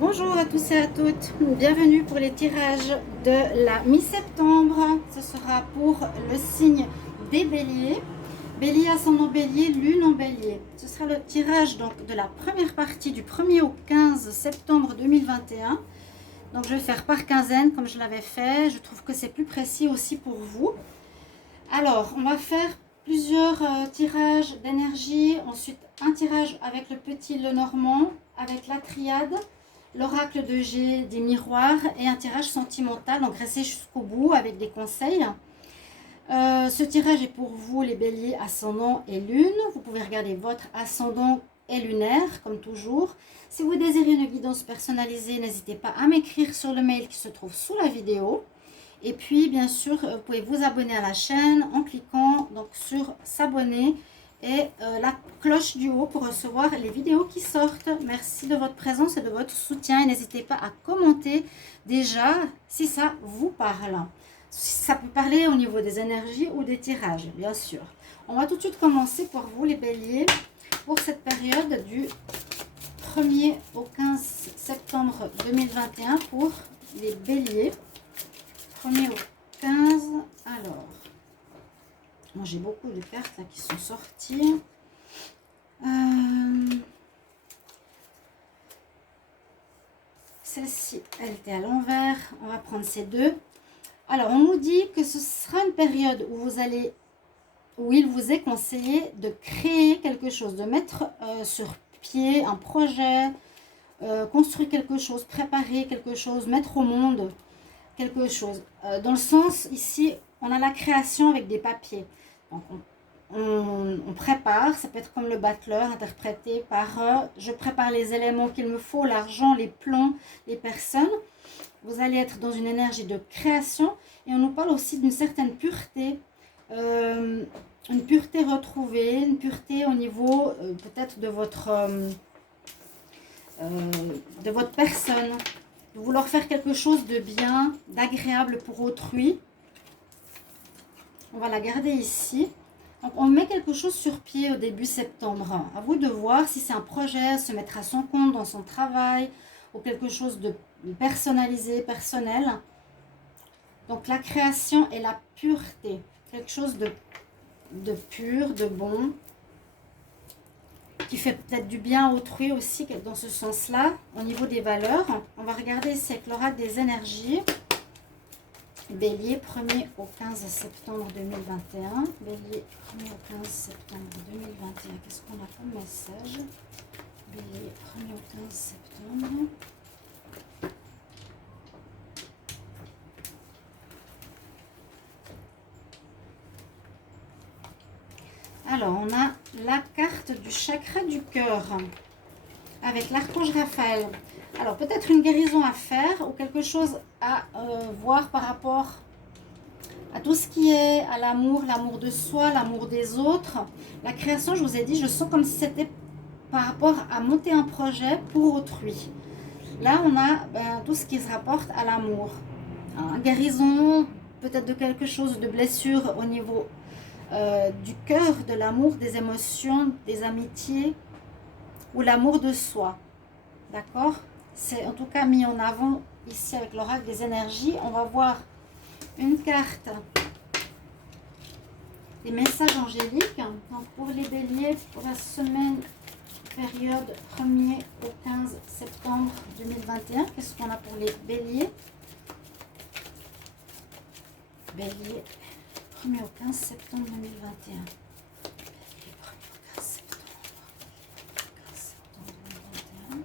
Bonjour à tous et à toutes, bienvenue pour les tirages de la mi-septembre. Ce sera pour le signe des béliers. Bélier, ascendant bélier, lune en bélier. Ce sera le tirage donc de la première partie du 1er au 15 septembre 2021. Donc je vais faire par quinzaine comme je l'avais fait. Je trouve que c'est plus précis aussi pour vous. Alors, on va faire plusieurs tirages d'énergie. Ensuite, un tirage avec le petit Lenormand, avec la triade, l'oracle de G des miroirs et un tirage sentimental. Donc, restez jusqu'au bout avec des conseils. Ce tirage est pour vous, les béliers, ascendant et lune. Vous pouvez regarder votre ascendant et lunaire, comme toujours. Si vous désirez une guidance personnalisée, n'hésitez pas à m'écrire sur le mail qui se trouve sous la vidéo. Et puis, bien sûr, vous pouvez vous abonner à la chaîne en cliquant donc, sur s'abonner et la cloche du haut pour recevoir les vidéos qui sortent. Merci de votre présence et de votre soutien. Et n'hésitez pas à commenter déjà si ça vous parle. Ça peut parler au niveau des énergies ou des tirages, bien sûr. On va tout de suite commencer pour vous, les béliers, pour cette période du 1er au 15 septembre 2021 pour les béliers. 1er au 15. Alors, moi j'ai beaucoup de cartes là, qui sont sorties. Celle-ci, elle était à l'envers. On va prendre ces deux. Alors, on nous dit que ce sera une période où il vous est conseillé de créer quelque chose, de mettre sur pied un projet, construire quelque chose, préparer quelque chose, mettre au monde quelque chose. Dans le sens, ici, on a la création avec des papiers. Donc, on prépare, ça peut être comme le battleur, interprété par je prépare les éléments qu'il me faut, l'argent, les plans, les personnes. Vous allez être dans une énergie de création et on nous parle aussi d'une certaine pureté, une pureté retrouvée, une pureté au niveau peut-être de votre personne, de vouloir faire quelque chose de bien, d'agréable pour autrui. On va la garder ici. Donc on met quelque chose sur pied au début septembre. À vous de voir si c'est un projet, se mettre à son compte dans son travail ou quelque chose de personnalisé, personnel. Donc la création et la pureté, quelque chose de pur, de bon, qui fait peut-être du bien à autrui aussi dans ce sens-là. Au niveau des valeurs, on va regarder ici avec l'oracle des énergies. Bélier, 1er au 15 septembre 2021. Bélier, 1er au 15 septembre 2021. Qu'est-ce qu'on a comme message? Bélier, 1er au 15 septembre. Alors, on a la carte du chakra du cœur avec l'archange Raphaël. Alors, peut-être une guérison à faire ou quelque chose à voir par rapport à tout ce qui est à l'amour, l'amour de soi, l'amour des autres. La création, je vous ai dit, je sens comme si c'était par rapport à monter un projet pour autrui. Là, on a tout ce qui se rapporte à l'amour. Guérison, peut-être de quelque chose, de blessure au niveau du cœur, de l'amour, des émotions, des amitiés ou l'amour de soi. D'accord? C'est en tout cas mis en avant ici avec l'oracle des énergies. On va voir une carte des messages angéliques. Donc pour les béliers, pour la semaine, période 1er au 15 septembre 2021. Qu'est-ce qu'on a pour les béliers? Bélier, 1er au 15 septembre 2021. Bélier, 1er au 15 septembre. 15 septembre 2021.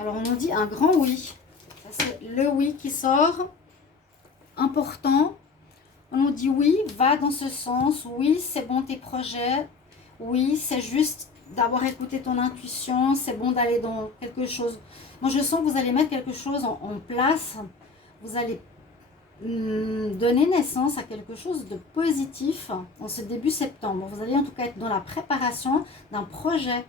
Alors, on nous dit un grand oui. Ça, c'est le oui qui sort. Important. On nous dit oui, va dans ce sens. Oui, c'est bon tes projets. Oui, c'est juste d'avoir écouté ton intuition. C'est bon d'aller dans quelque chose. Moi, je sens que vous allez mettre quelque chose en place. Vous allez donner naissance à quelque chose de positif en ce début septembre. Vous allez en tout cas être dans la préparation d'un projet.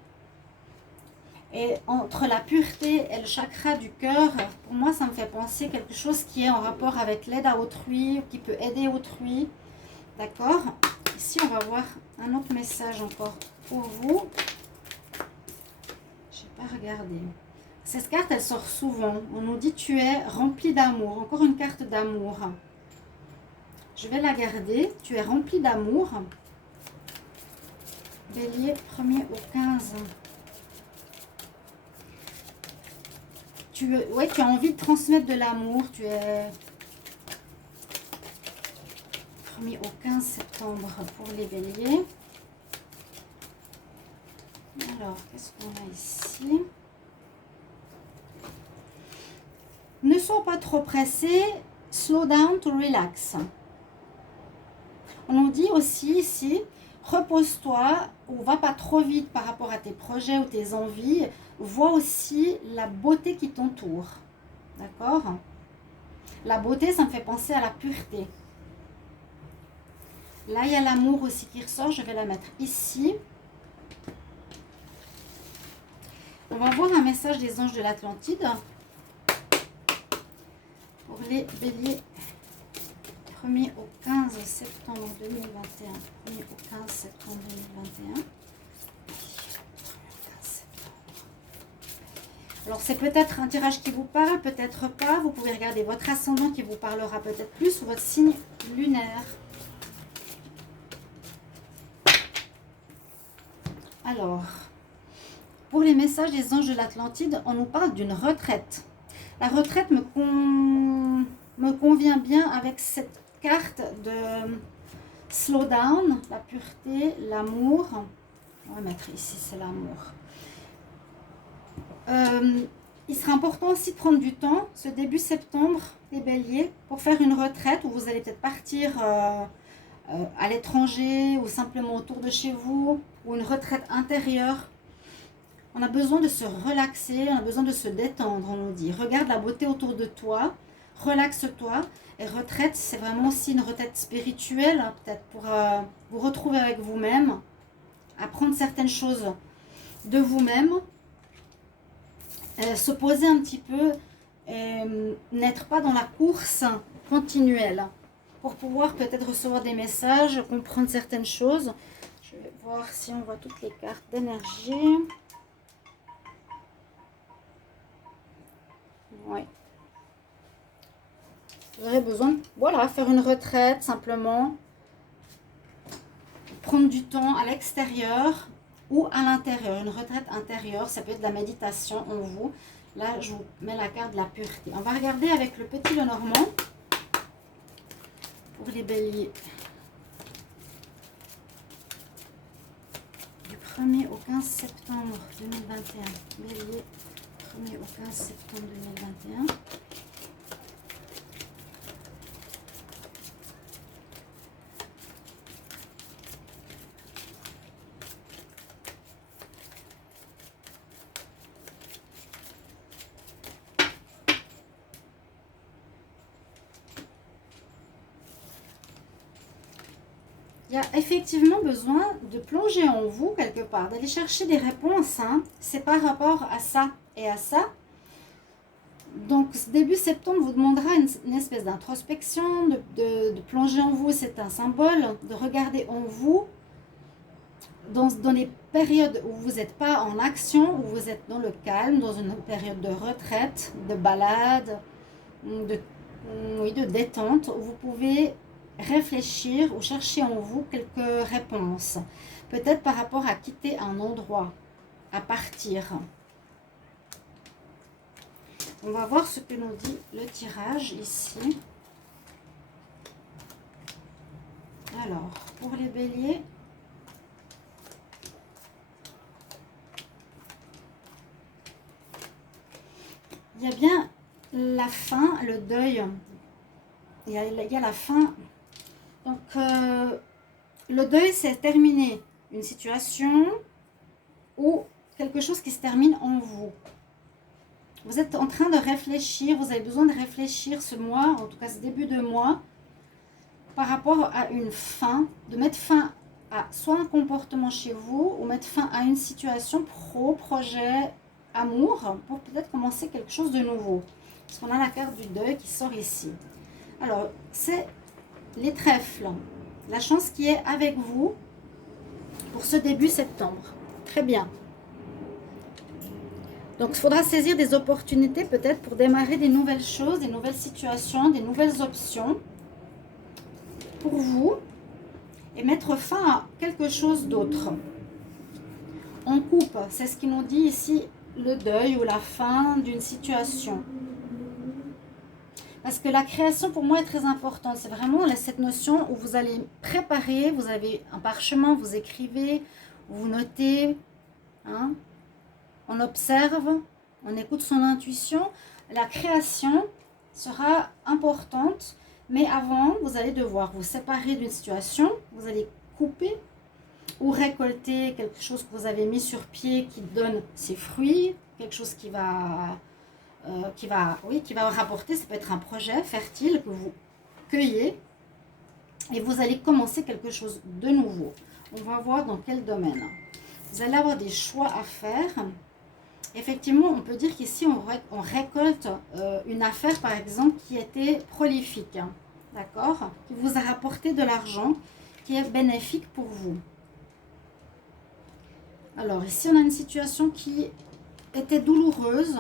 Et entre la pureté et le chakra du cœur, pour moi, ça me fait penser quelque chose qui est en rapport avec l'aide à autrui, qui peut aider autrui. D'accord? Ici, on va voir un autre message encore pour vous. On va regarder. Cette carte, elle sort souvent. On nous dit tu es rempli d'amour. Encore une carte d'amour. Je vais la garder. Tu es rempli d'amour. Bélier, 1er au 15. Tu as envie de transmettre de l'amour. Tu es 1er au 15 septembre pour les béliers. Alors, qu'est-ce qu'on a ici? Ne sois pas trop pressé. Slow down to relax. On nous dit aussi ici, repose-toi ou va pas trop vite par rapport à tes projets ou tes envies. Vois aussi la beauté qui t'entoure. D'accord? La beauté, ça me fait penser à la pureté. Là, il y a l'amour aussi qui ressort. Je vais la mettre ici. On va voir un message des anges de l'Atlantide. Pour les béliers, 1er au 15 septembre 2021. 1er au 15 septembre 2021. Alors, c'est peut-être un tirage qui vous parle, peut-être pas. Vous pouvez regarder votre ascendant qui vous parlera peut-être plus ou votre signe lunaire. Alors, pour les messages des anges de l'Atlantide, on nous parle d'une retraite. La retraite me convient bien avec cette carte de slow down, la pureté, l'amour. On va mettre ici, c'est l'amour. Il sera important aussi de prendre du temps, ce début septembre, les béliers, pour faire une retraite où vous allez peut-être partir à l'étranger ou simplement autour de chez vous, ou une retraite intérieure. On a besoin de se relaxer, on a besoin de se détendre, on nous dit. Regarde la beauté autour de toi, relaxe-toi. Et retraite, c'est vraiment aussi une retraite spirituelle, hein, peut-être pour vous retrouver avec vous-même, apprendre certaines choses de vous-même, se poser un petit peu, n'être pas dans la course continuelle, pour pouvoir peut-être recevoir des messages, comprendre certaines choses. Je vais voir si on voit toutes les cartes d'énergie. Oui. Vous aurez besoin, voilà, faire une retraite simplement, prendre du temps à l'extérieur ou à l'intérieur. Une retraite intérieure, ça peut être de la méditation en vous. Là, je vous mets la carte de la pureté. On va regarder avec le petit Lenormand pour les béliers. Du 1er au 15 septembre 2021. Bélier, 1er au 15 septembre 2021. Il y a effectivement besoin de plonger en vous quelque part, d'aller chercher des réponses. Hein. C'est par rapport à ça et à ça. Donc, début septembre vous demandera une espèce d'introspection, de plonger en vous, c'est un symbole, de regarder en vous dans des périodes où vous n'êtes pas en action, où vous êtes dans le calme, dans une période de retraite, de balade, de détente, où vous pouvez réfléchir ou chercher en vous quelques réponses. Peut-être par rapport à quitter un endroit, à partir. On va voir ce que nous dit le tirage ici. Alors, pour les béliers, il y a bien la fin, le deuil. Il y a la fin. Donc, le deuil, c'est terminer une situation ou quelque chose qui se termine en vous. Vous êtes en train de réfléchir, vous avez besoin de réfléchir ce mois, en tout cas ce début de mois, par rapport à une fin, de mettre fin à soit un comportement chez vous ou mettre fin à une situation projet, amour, pour peut-être commencer quelque chose de nouveau. Parce qu'on a la carte du deuil qui sort ici. Alors, c'est les trèfles, la chance qui est avec vous pour ce début septembre. Très bien. Donc, il faudra saisir des opportunités peut-être pour démarrer des nouvelles choses, des nouvelles situations, des nouvelles options pour vous et mettre fin à quelque chose d'autre. On coupe, c'est ce qui nous dit ici le deuil ou la fin d'une situation. Parce que la création pour moi est très importante. C'est vraiment cette notion où vous allez préparer, vous avez un parchemin, vous écrivez, vous notez, hein, on observe, on écoute son intuition. La création sera importante, mais avant, vous allez devoir vous séparer d'une situation, vous allez couper ou récolter quelque chose que vous avez mis sur pied qui donne ses fruits, quelque chose qui va rapporter, ça peut être un projet fertile que vous cueillez et vous allez commencer quelque chose de nouveau. On va voir dans quel domaine. Vous allez avoir des choix à faire. Effectivement, on peut dire qu'ici, on récolte une affaire, par exemple, qui était prolifique, hein, d'accord, qui vous a rapporté de l'argent, qui est bénéfique pour vous. Alors, ici, on a une situation qui était douloureuse,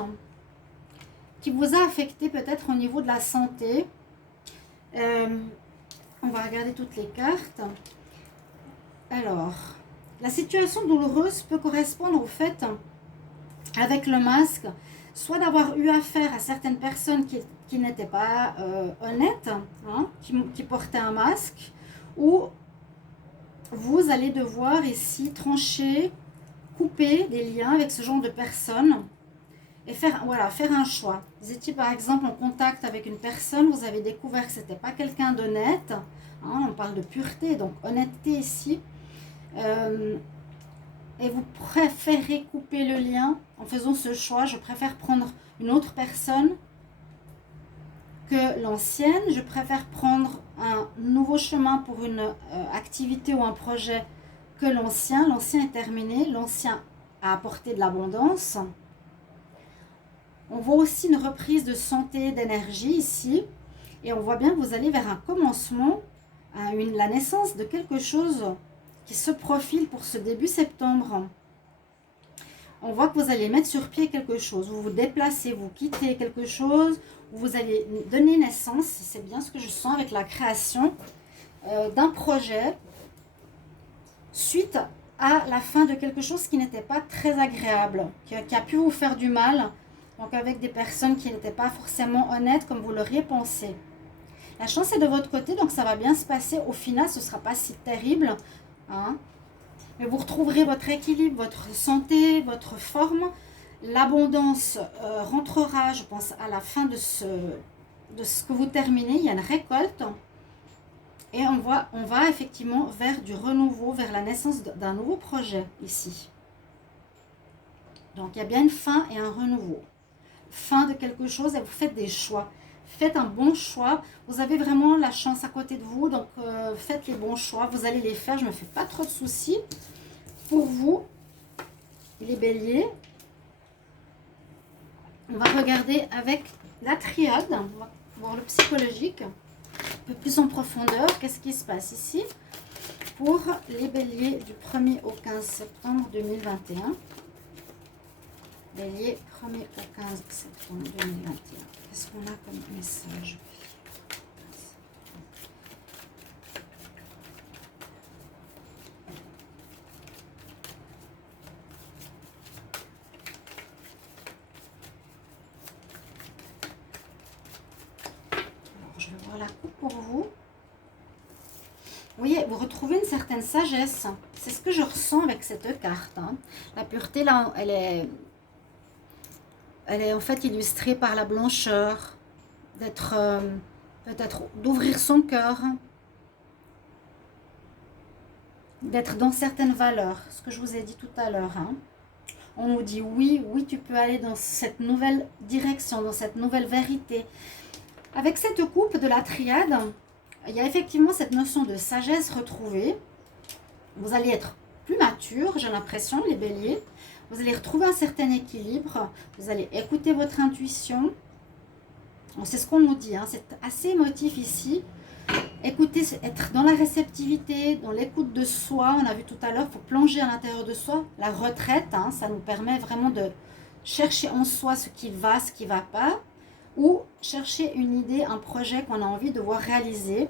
qui vous a affecté peut-être au niveau de la santé. On va regarder toutes les cartes. Alors, la situation douloureuse peut correspondre au fait, avec le masque, soit d'avoir eu affaire à certaines personnes qui n'étaient pas honnêtes, hein, qui portaient un masque, ou vous allez devoir ici trancher, couper des liens avec ce genre de personnes et faire un choix. Vous étiez par exemple en contact avec une personne, vous avez découvert que ce n'était pas quelqu'un d'honnête, hein, on parle de pureté, donc honnêteté ici, et vous préférez couper le lien en faisant ce choix. Je préfère prendre une autre personne que l'ancienne, je préfère prendre un nouveau chemin pour une activité ou un projet que l'ancien. L'ancien est terminé, l'ancien a apporté de l'abondance. On voit aussi une reprise de santé, d'énergie ici, et on voit bien que vous allez vers un commencement, la naissance de quelque chose qui se profile pour ce début septembre. On voit que vous allez mettre sur pied quelque chose, vous vous déplacez, vous quittez quelque chose, vous allez donner naissance, c'est bien ce que je sens avec la création d'un projet suite à la fin de quelque chose qui n'était pas très agréable, qui a pu vous faire du mal, donc avec des personnes qui n'étaient pas forcément honnêtes comme vous l'auriez pensé. La chance est de votre côté, donc ça va bien se passer. Au final, ce ne sera pas si terrible, hein. Mais vous retrouverez votre équilibre, votre santé, votre forme. L'abondance rentrera, je pense, à la fin de ce que vous terminez. Il y a une récolte. Et on va effectivement vers du renouveau, vers la naissance d'un nouveau projet ici. Donc, il y a bien une fin et un renouveau. Fin de quelque chose et vous faites des choix. Faites un bon choix. Vous avez vraiment la chance à côté de vous. Donc, faites les bons choix. Vous allez les faire. Je ne me fais pas trop de soucis. Pour vous, les béliers, on va regarder avec la triade. On va voir le psychologique. Un peu plus en profondeur. Qu'est-ce qui se passe ici pour les béliers du 1er au 15 septembre 2021. Bélier, 1er au 15 septembre 2021. Qu'est-ce qu'on a comme message? Alors, je vais voir la coupe pour vous. Vous voyez, vous retrouvez une certaine sagesse. C'est ce que je ressens avec cette carte, hein. La pureté, là, elle est en fait illustrée par la blancheur, d'être, peut-être d'ouvrir son cœur, d'être dans certaines valeurs, ce que je vous ai dit tout à l'heure, hein. On nous dit oui, oui, tu peux aller dans cette nouvelle direction, dans cette nouvelle vérité. Avec cette coupe de la triade, il y a effectivement cette notion de sagesse retrouvée. Vous allez être plus mature, j'ai l'impression, les béliers. Vous allez retrouver un certain équilibre. Vous allez écouter votre intuition. C'est ce qu'on nous dit, hein, c'est assez émotif ici. Écoutez, être dans la réceptivité, dans l'écoute de soi. On a vu tout à l'heure, il faut plonger à l'intérieur de soi. La retraite, hein, ça nous permet vraiment chercher en soi ce qui ne va pas, ou chercher une idée, un projet qu'on a envie de voir réaliser.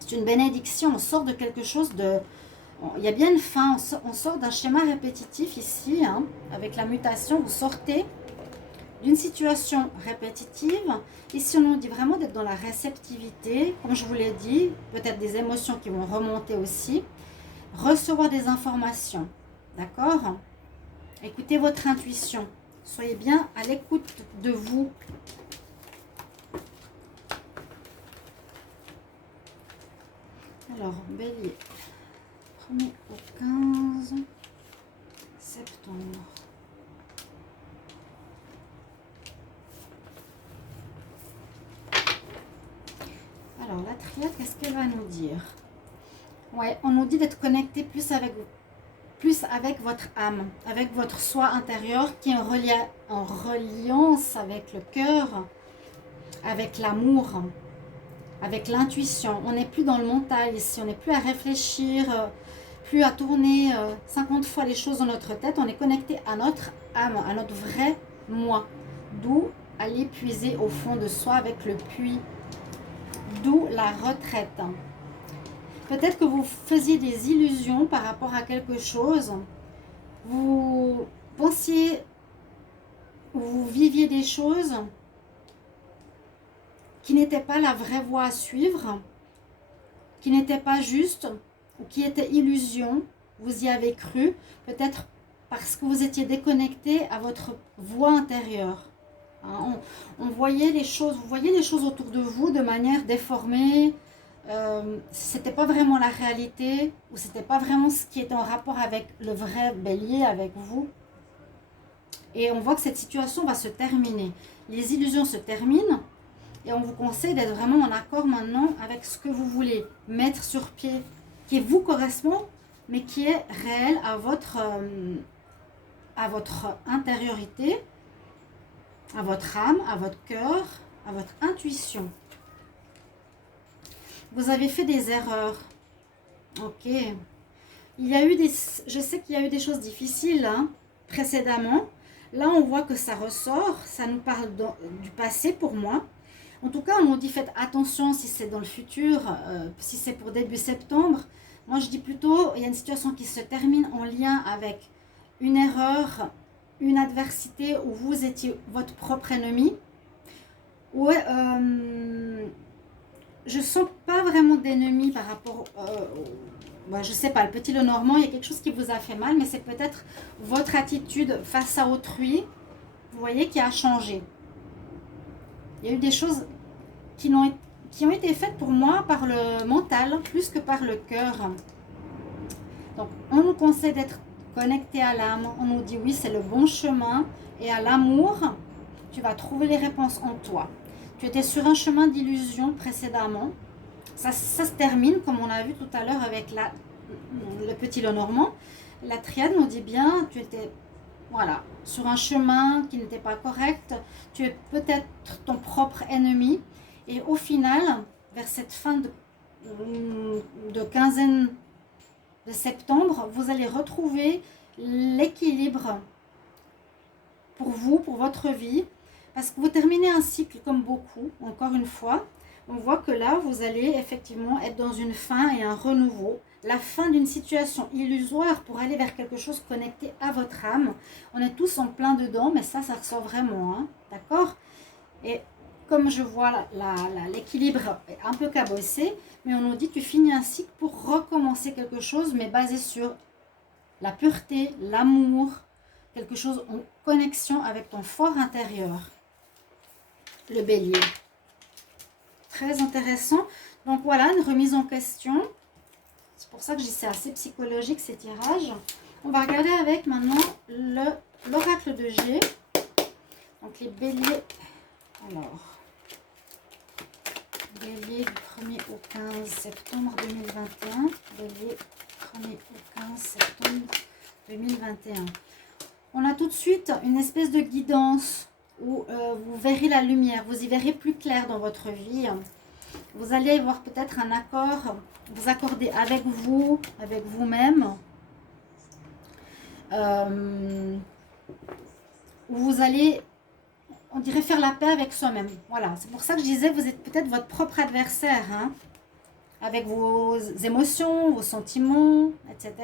C'est une bénédiction, on sort de quelque chose de... Il y a bien une fin, on sort d'un schéma répétitif ici, hein, avec la mutation, vous sortez d'une situation répétitive. Ici, on nous dit vraiment d'être dans la réceptivité, comme je vous l'ai dit, peut-être des émotions qui vont remonter aussi, recevoir des informations, d'accord? Écoutez votre intuition, soyez bien à l'écoute de vous. Alors, Bélier, 1er au 15 septembre. Alors, la triade, qu'est-ce qu'elle va nous dire? Ouais, on nous dit d'être connecté plus avec votre âme, avec votre soi intérieur qui est en reliance avec le cœur, avec l'amour, avec l'intuition. On n'est plus dans le mental ici, on n'est plus à réfléchir, plus à tourner 50 fois les choses dans notre tête. On est connecté à notre âme, à notre vrai moi. D'où aller puiser au fond de soi avec le puits. D'où la retraite. Peut-être que vous faisiez des illusions par rapport à quelque chose. Vous pensiez, vous viviez des choses qui n'étaient pas la vraie voie à suivre, qui n'étaient pas justes ou qui étaient illusions. Vous y avez cru, peut-être parce que vous étiez déconnecté à votre voix intérieure. On voyait les choses, vous voyez les choses autour de vous de manière déformée. C'était pas vraiment la réalité, ou c'était pas vraiment ce qui était en rapport avec le vrai bélier, avec vous. Et on voit que cette situation va se terminer. Les illusions se terminent et on vous conseille d'être vraiment en accord maintenant avec ce que vous voulez mettre sur pied, qui vous correspond, mais qui est réel à votre intériorité, à votre âme, à votre cœur, à votre intuition. Vous avez fait des erreurs. Ok. Je sais qu'il y a eu des choses difficiles hein, précédemment. Là, on voit que ça ressort. Ça nous parle du passé pour moi. En tout cas, on nous dit faites attention si c'est dans le futur, si c'est pour début septembre. Moi, je dis plutôt, il y a une situation qui se termine en lien avec une erreur, une adversité où vous étiez votre propre ennemi. Ouais, je sens pas vraiment d'ennemi par rapport je sais pas, le petit Lenormand, il y a quelque chose qui vous a fait mal, mais c'est peut-être votre attitude face à autrui, vous voyez, qui a changé. Il y a eu des choses qui ont été faites pour moi par le mental, plus que par le cœur. Donc, on nous conseille d'être connecté à l'âme. On nous dit oui, c'est le bon chemin. Et à l'amour, tu vas trouver les réponses en toi. Tu étais sur un chemin d'illusion précédemment. Ça se termine, comme on a vu tout à l'heure avec le petit Lenormand. La triade nous dit bien, tu étais sur un chemin qui n'était pas correct. Tu es peut-être ton propre ennemi. Et au final, vers cette fin de quinzaine de septembre, vous allez retrouver l'équilibre pour vous, pour votre vie. Parce que vous terminez un cycle comme beaucoup, encore une fois. On voit que là, vous allez effectivement être dans une fin et un renouveau. La fin d'une situation illusoire pour aller vers quelque chose connecté à votre âme. On est tous en plein dedans, mais ça ressort vraiment. Hein, d'accord? Et comme je vois l'équilibre est un peu cabossé, mais on nous dit tu finis un cycle pour recommencer quelque chose, mais basé sur la pureté, l'amour, quelque chose en connexion avec ton fort intérieur. Le bélier. Très intéressant. Donc voilà, une remise en question. C'est pour ça que je dis c'est assez psychologique ces tirages. On va regarder avec maintenant l'oracle de G. Donc les béliers. Alors, bélier du 1er au 15 septembre 2021. Bélier 1er au 15 septembre 2021. On a tout de suite une espèce de guidance où vous verrez la lumière, vous y verrez plus clair dans votre vie. Vous allez avoir peut-être un accord, vous accorder avec vous, avec vous-même. où vous allez, on dirait, faire la paix avec soi-même. Voilà, c'est pour ça que je disais, vous êtes peut-être votre propre adversaire, hein, avec vos émotions, vos sentiments, etc.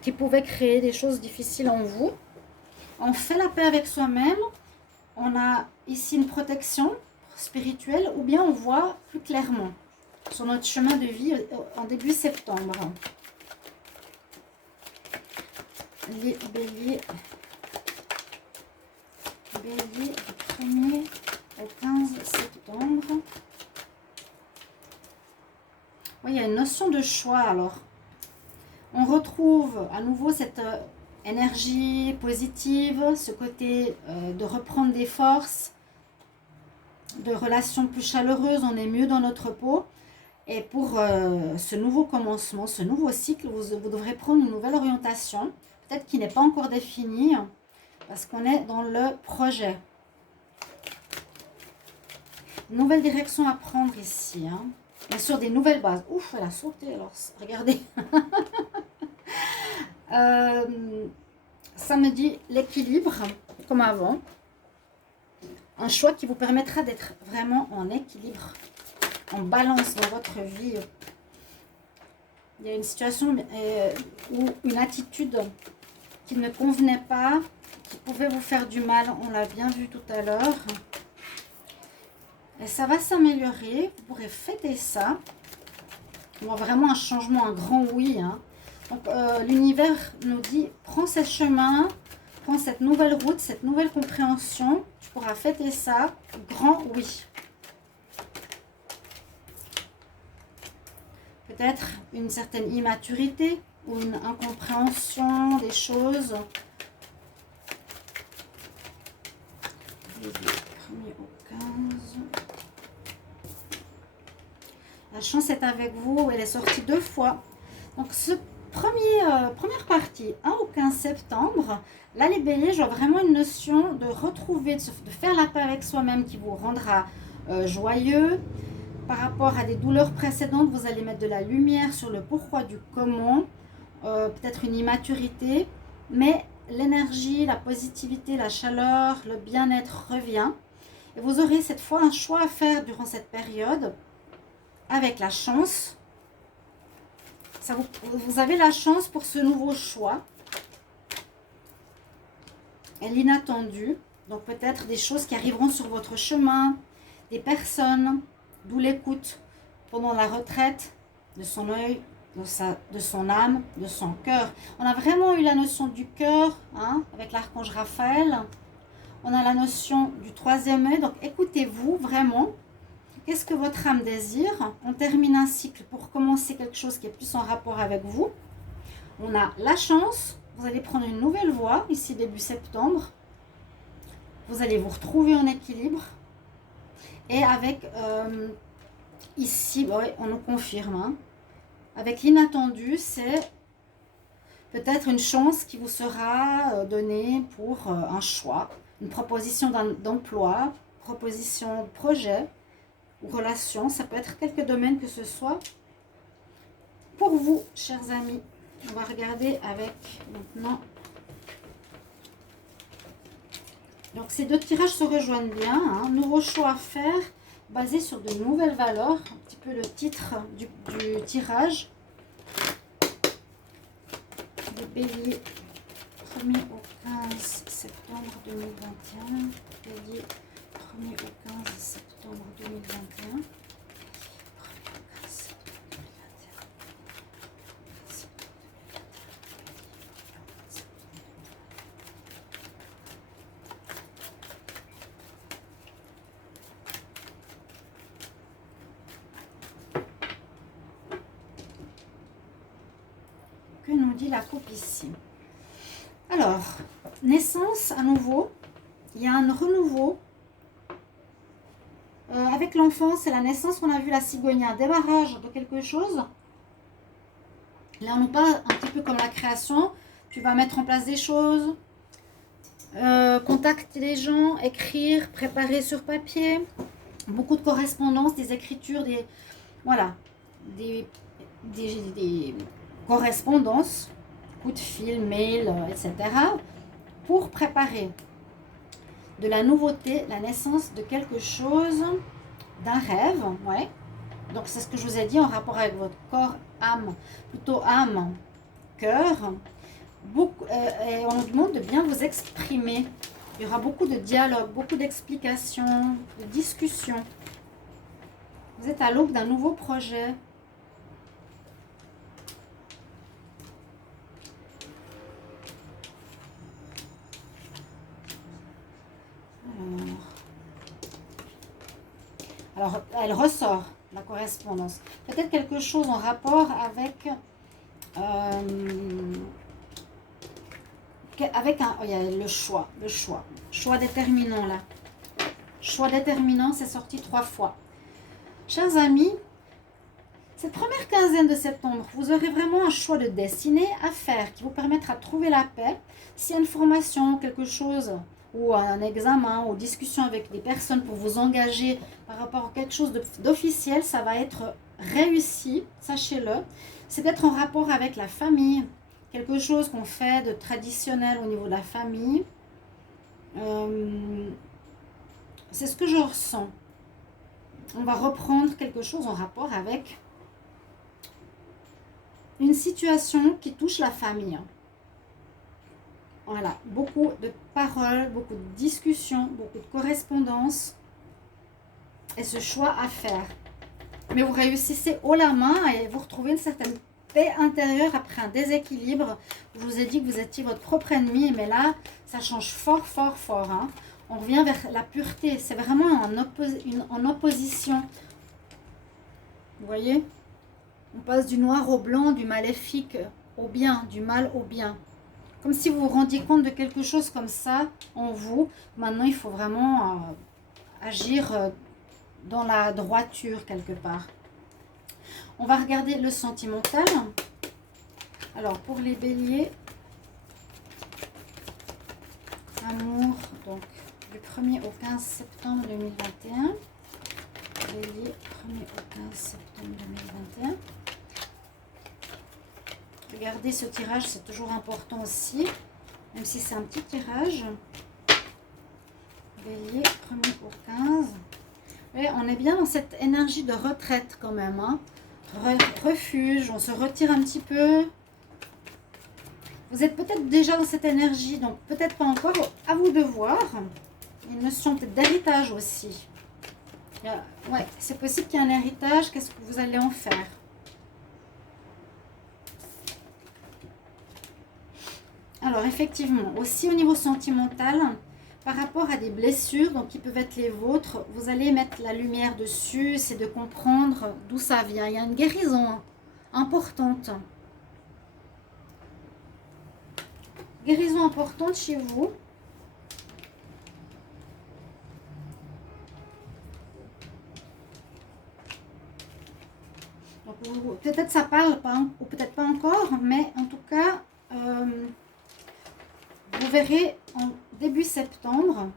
Qui pouvaient créer des choses difficiles en vous. On fait la paix avec soi-même. On a ici une protection spirituelle, ou bien on voit plus clairement sur notre chemin de vie en début septembre. Les béliers. Bélier du 1er au 15 septembre. Oui, il y a une notion de choix alors. On retrouve à nouveau cette énergie positive, ce côté de reprendre des forces, de relations plus chaleureuses, on est mieux dans notre peau. Et pour ce nouveau commencement, ce nouveau cycle, vous devrez prendre une nouvelle orientation, peut-être qui n'est pas encore définie, parce qu'on est dans le projet. Une nouvelle direction à prendre ici, hein. Bien sûr, des nouvelles bases. Ouf, elle a sauté, alors regardez. Ça me dit l'équilibre, comme avant. Un choix qui vous permettra d'être vraiment en équilibre, en balance dans votre vie. Il y a une situation ou une attitude qui ne convenait pas, qui pouvait vous faire du mal. On l'a bien vu tout à l'heure. Et ça va s'améliorer. Vous pourrez fêter ça. Bon, vraiment un changement, un grand oui, hein. Donc, l'univers nous dit, prends ce chemin, prends cette nouvelle route, cette nouvelle compréhension. Tu pourras fêter ça. Grand oui. Peut-être une certaine immaturité ou une incompréhension des choses. Du 1er au 15. La chance est avec vous. Elle est sortie 2 fois. Donc, ce première partie, 1 au 15 septembre, là, les béliers, je vois vraiment une notion de retrouver, de faire la paix avec soi-même qui vous rendra joyeux. Par rapport à des douleurs précédentes, vous allez mettre de la lumière sur le pourquoi du comment, peut-être une immaturité, mais l'énergie, la positivité, la chaleur, le bien-être revient. Et vous aurez cette fois un choix à faire durant cette période avec la chance. Vous avez la chance pour ce nouveau choix et l'inattendu. Donc peut-être des choses qui arriveront sur votre chemin, des personnes, d'où l'écoute pendant la retraite de son œil, de son âme, de son cœur. On a vraiment eu la notion du cœur, hein, avec l'archange Raphaël. On a la notion du 3e œil. Donc écoutez-vous vraiment. Qu'est-ce que votre âme désire? On termine un cycle pour commencer quelque chose qui est plus en rapport avec vous. On a la chance. Vous allez prendre une nouvelle voie ici début septembre. Vous allez vous retrouver en équilibre. Et avec, ici, ouais, on nous confirme, hein, avec l'inattendu, c'est peut-être une chance qui vous sera donnée pour un choix, une proposition d'emploi, proposition de projet ou relation. Ça peut être quelques domaines que ce soit. Pour vous, chers amis, on va regarder avec maintenant. Donc, ces 2 tirages se rejoignent bien. Hein. Nouveau choix à faire, basé sur de nouvelles valeurs. Un petit peu le titre du tirage. Les béliers, 1er au 15 septembre 2021. Bélier, 1er au 15 septembre 2021. Que nous dit la coupe ici? Alors, naissance à nouveau. Il y a un renouveau. Avec l'enfant, c'est la naissance. On a vu la cigogne, un démarrage de quelque chose. Là, on nous parle un petit peu comme la création. Tu vas mettre en place des choses. Contacter les gens, écrire, préparer sur papier. Beaucoup de correspondances, des écritures, des correspondances coup de fil, mail, etc. pour préparer de la nouveauté, la naissance de quelque chose, d'un rêve, ouais. Donc c'est ce que je vous ai dit en rapport avec votre corps, âme, plutôt âme, cœur. Et on nous demande de bien vous exprimer. Il y aura beaucoup de dialogue, beaucoup d'explications, de discussions. Vous êtes à l'aube d'un nouveau projet. Alors, elle ressort, la correspondance. Peut-être quelque chose en rapport avec... il y a le choix. Choix déterminant, là. Choix déterminant, c'est sorti 3 fois. Chers amis, cette première quinzaine de septembre, vous aurez vraiment un choix de destinée à faire qui vous permettra de trouver la paix. S'il y a une formation, quelque chose, ou un examen, ou discussion avec des personnes pour vous engager par rapport à quelque chose d'officiel, ça va être réussi, sachez-le. C'est d'être en rapport avec la famille, quelque chose qu'on fait de traditionnel au niveau de la famille. C'est ce que je ressens. On va reprendre quelque chose en rapport avec une situation qui touche la famille. Voilà, beaucoup de paroles, beaucoup de discussions, beaucoup de correspondances et ce choix à faire. Mais vous réussissez haut la main et vous retrouvez une certaine paix intérieure après un déséquilibre. Je vous ai dit que vous étiez votre propre ennemi, mais là, ça change fort, fort, fort. Hein. On revient vers la pureté. C'est vraiment en opposition. Vous voyez? On passe du noir au blanc, du maléfique au bien, du mal au bien. Comme si vous vous rendiez compte de quelque chose comme ça en vous. Maintenant, il faut vraiment agir dans la droiture quelque part. On va regarder le sentimental. Alors, pour les béliers, amour, donc du 1er au 15 septembre 2021. Bélier, 1er au 15 septembre 2021. Regardez ce tirage, c'est toujours important aussi, même si c'est un petit tirage. Bélier, 1er au 15. Et on est bien dans cette énergie de retraite quand même. Hein. Refuge, on se retire un petit peu. Vous êtes peut-être déjà dans cette énergie, donc peut-être pas encore. À vous de voir. Il y a une notion peut-être d'héritage aussi. Ouais, c'est possible qu'il y ait un héritage. Qu'est-ce que vous allez en faire? Alors, effectivement, aussi au niveau sentimental, par rapport à des blessures, donc qui peuvent être les vôtres, vous allez mettre la lumière dessus, c'est de comprendre d'où ça vient. Il y a une guérison importante. Guérison importante chez vous. Donc, peut-être ça parle, pas, ou peut-être pas encore, mais en tout cas... vous verrez en début septembre,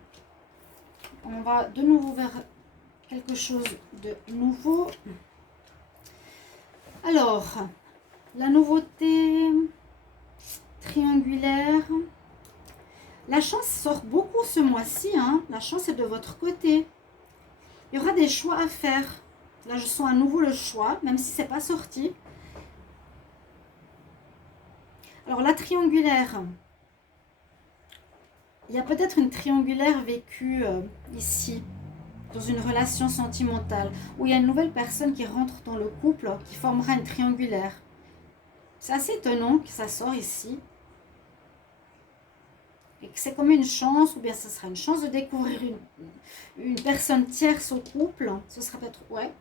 on va de nouveau vers quelque chose de nouveau. Alors, la nouveauté triangulaire. La chance sort beaucoup ce mois-ci. Hein. La chance est de votre côté. Il y aura des choix à faire. Là, je sens à nouveau le choix, même si ce n'est pas sorti. Alors, la triangulaire. Il y a peut-être une triangulaire vécue ici, dans une relation sentimentale, où il y a une nouvelle personne qui rentre dans le couple, qui formera une triangulaire. C'est assez étonnant que ça sort ici. Et que c'est comme une chance, ou bien ce sera une chance de découvrir une personne tierce au couple. Ce sera peut-être, ouais.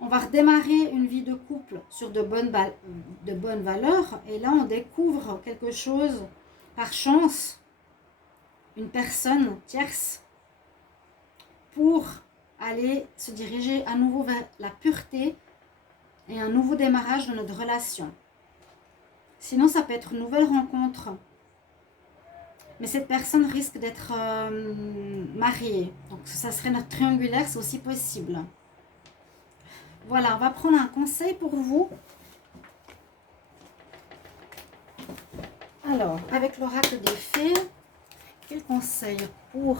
On va redémarrer une vie de couple sur de bonnes valeurs. Et là, on découvre quelque chose par chance. Une personne tierce pour aller se diriger à nouveau vers la pureté et un nouveau démarrage de notre relation. Sinon, ça peut être une nouvelle rencontre. Mais cette personne risque d'être mariée. Donc, ça serait notre triangulaire, c'est aussi possible. Voilà, on va prendre un conseil pour vous. Alors, avec l'oracle des fées, quel conseil pour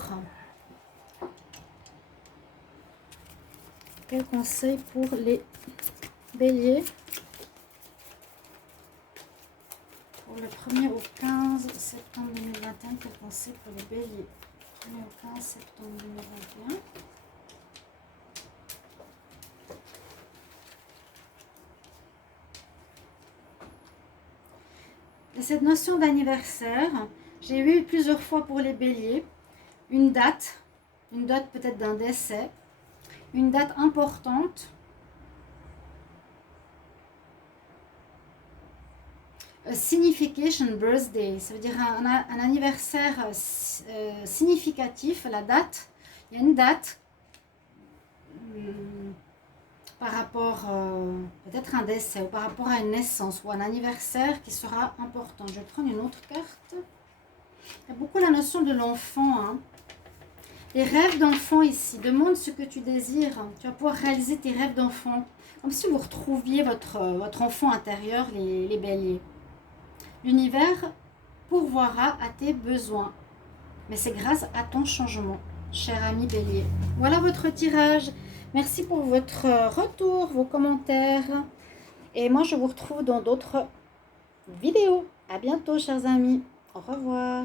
les béliers pour le 1er au 15 septembre 2021? Quel conseil pour les béliers 1er au 15 septembre 2021? Et cette notion d'anniversaire, j'ai eu plusieurs fois pour les béliers une date peut-être d'un décès, une date importante, a signification birthday, ça veut dire un anniversaire significatif, la date, il y a une date par rapport peut-être un décès ou par rapport à une naissance ou un anniversaire qui sera important. Je vais prendre une autre carte. Il y a beaucoup la notion de l'enfant, hein. Les rêves d'enfant ici, demande ce que tu désires. Tu vas pouvoir réaliser tes rêves d'enfant. Comme si vous retrouviez votre enfant intérieur, les béliers. L'univers pourvoira à tes besoins. Mais c'est grâce à ton changement, cher ami bélier. Voilà votre tirage. Merci pour votre retour, vos commentaires. Et moi, je vous retrouve dans d'autres vidéos. À bientôt, chers amis. Au revoir.